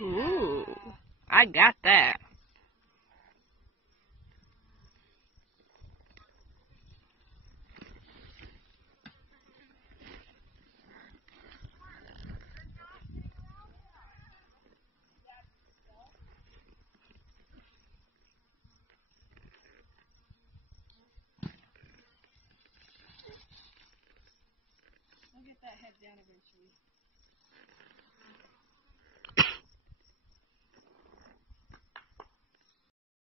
Ooh, I got that. I'll get that head down eventually.